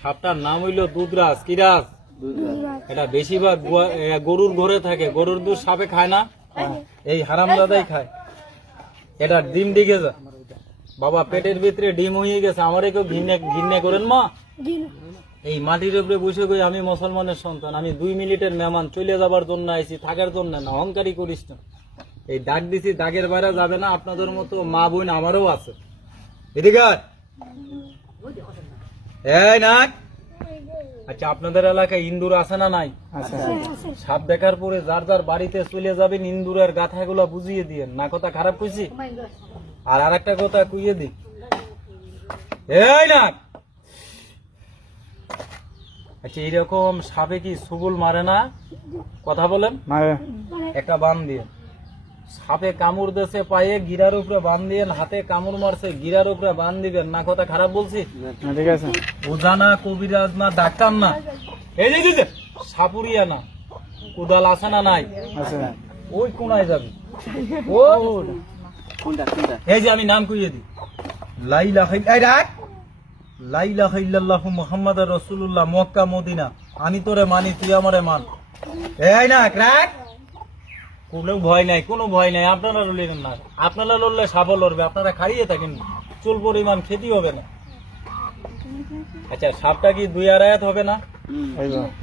সাপটার নাম হইল দুধরাজ। কি রাজ? এটা বেশিরভাগ গরুর ঘরে থাকে। গরুর দুধ সাপে খায় না, এই হারামজাদাই খায়। এটা ডিম দিকে যা বাবা, পেটের ভিতরে ডিম হয়ে গেছে। আমারে কেউ ঘৃণা করেন মা? এই মাটির উপরে বসে কই আমি মুসলমানের সন্তান, আমি 2 মিনিটের মেহমান, চলে যাবার জন্য আইছি, থাকার জন্য না। অহংকারী করিস না। এই দাগ দিছি, দাগের বাইরে যাবে না। আপনাদের মতো মা বোন আমারও আছে। এদিকে এই না। আচ্ছা, আপনাদের এলাকায় ইন্দুর আছে না নাই? সাপ দেখার পরে যার যার বাড়িতে চলে যাবেন, ইন্দুরের গাথাগুলো বুঝিয়ে দিয়েন না। কথা খারাপ কইছি? আর আরেকটা কথা কইয়ে দি, এই না। আচ্ছা, এইরকম সাপে কি সুবুল মারে না? কথা বলেন। একটা বান দিয়ে সাপে কামড় দিয়েছে পায়ে, গিরার উপরে বান দিয়ে, হাতে কামড় মারছে, গিরার উপরে বান দিবেন না। কথা খারাপ বলছি? ঠিক আছে। ওঝা না, কবিরাজ না, ডাক্তার না, এই যে সাপুরিয়া না, কোদাল আছে না নাই? ওই কোনায় যাবি। ও এই যে আমি নাম কইয়ে দিই, লা ইলাহা ইল্লাল্লাহু মুহাম্মাদুর রাসূলুল্লাহ, মক্কা মদিনা। আমি তোরে মানি, তুই আমারে মান। এই না ক্র্যাক, কোনো ভয় নাই, কোনো ভয় নাই। আপনারা লড়লেন না, আপনারা লড়লে সাপও লড়বে। আপনারা খাড়িয়ে থাকেন, চুল পরিমাণ খেতে হবে না। আচ্ছা, সাপটা কি 2-2.5 হবে না?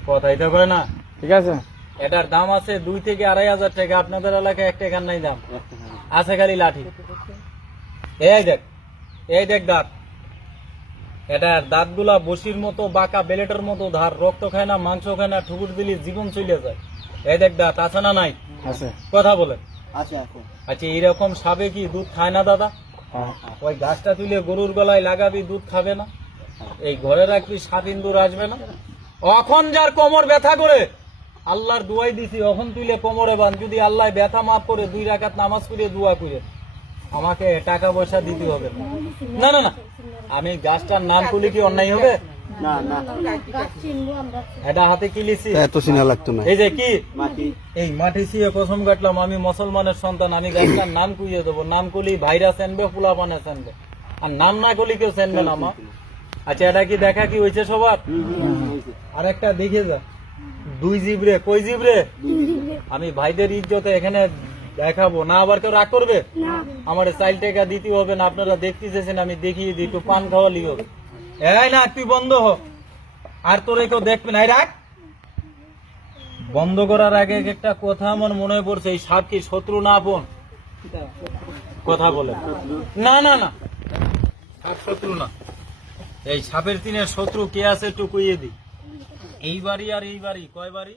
কথাই তো কয় না। ঠিক আছে, এটার দাম আছে 2 থেকে 2.5 টাকা। আপনাদের এলাকায় 1 টাকার নাই দাম আছে, খালি লাঠি। এই দেখ, এই দেখ দাঁত। এটার দাঁত গুলা বসির মতো বাঁকা, বেলেটের মতো ধার। রক্ত খায় না, মাংস খায় না, ঠুকুর দিলি জীবন চলে যায়। এই দেখ দাঁত আছে না নাই? কথা বলেন। আচ্ছা, এইরকম সাপে কি দুধ খায় না দাদা? ওই গাছটা তুলে গরুর গলায় লাগাবি, দুধ খাবে না? এই ঘরে রাখবি, সাপ ইন্দুর আসবে না? এখন যার কোমর ব্যথা করে, আল্লাহর দুয়াই দিছি, এখন তুলে কোমরে বান। যদি আল্লাহ ব্যথা মাফ করে, 2 রাকাত নামাজ করে দোয়া করে, আমাকে টাকা পয়সা দিতে হবে না। না না, আমি গাছটার নাম তুলি কি অন্যায় হবে? এটা হাতে কি লিখছি? এত চিনা লাগতো না। এই যে কি, এই মাটি ছিঁড়ে কসম কাটলাম, আমি মুসলমানের সন্তান। আমি গাছটার নাম কুইয়ে দেবো। নাম করলি ভাইরা চেনবে, পোলা পানে চেনবে, আর নাম না করলি কেউ চেনবে না মা। আচ্ছা, এটা কি দেখা কি হয়েছে সবার? আর একটা দেখে যা, 2 জিবরে। কই জিবরে? আমি ভাইদের ইজ্জতে এখানে দেখাবো না, আবার কেউ রাগ করবে? আমার 4 টাকা দিতে হবে না। আপনারা দেখতে চেয়েছেন, আমি দেখিয়ে দিই, একটু পান খাওয়ালি হবে। এই না, তুই বন্ধ হ, আর তোরে কেউ দেখবে না। রাখ। বন্ধ করার আগে একটা কথা আমার মনে পড়ছে, এই সাপ কি শত্রু না আপন? কথা বলে না। না না, সাপ শত্রু না। এই সাপের 3 শত্রু কে আছে একটু কইয়ে দি। এই বাড়ি আর এই বাড়ি, কয় বাড়ি?